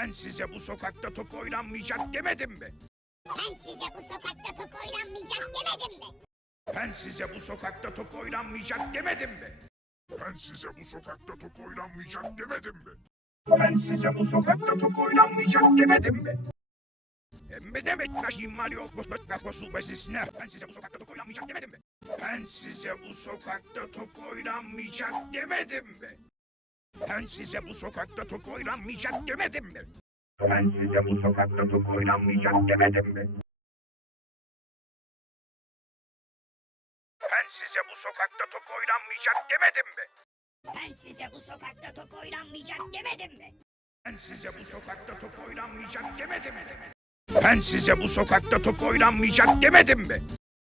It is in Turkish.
Ben size bu sokakta top oynanmayacak demedim mi? Ben size bu sokakta top oynanmayacak demedim mi? Ben size bu sokakta top oynanmayacak demedim mi? Ben size bu sokakta top oynanmayacak demedim mi? Ben size bu sokakta top oynanmayacak demedim mi? Ne demek başım var yok bu besisine. Ben size bu sokakta top oynanmayacak demedim mi? Ben size bu sokakta top oynanmayacak demedim mi? Ben size bu sokakta top oynanmayacak demedim mi? Ben size bu sokakta top oynanmayacak demedim mi? Ben size bu sokakta top oynanmayacak demedim mi? Ben size bu sokakta top oynanmayacak demedim mi? Ben size bu sokakta top oynanmayacak demedim mi? Ben size bu sokakta top oynanmayacak demedim mi?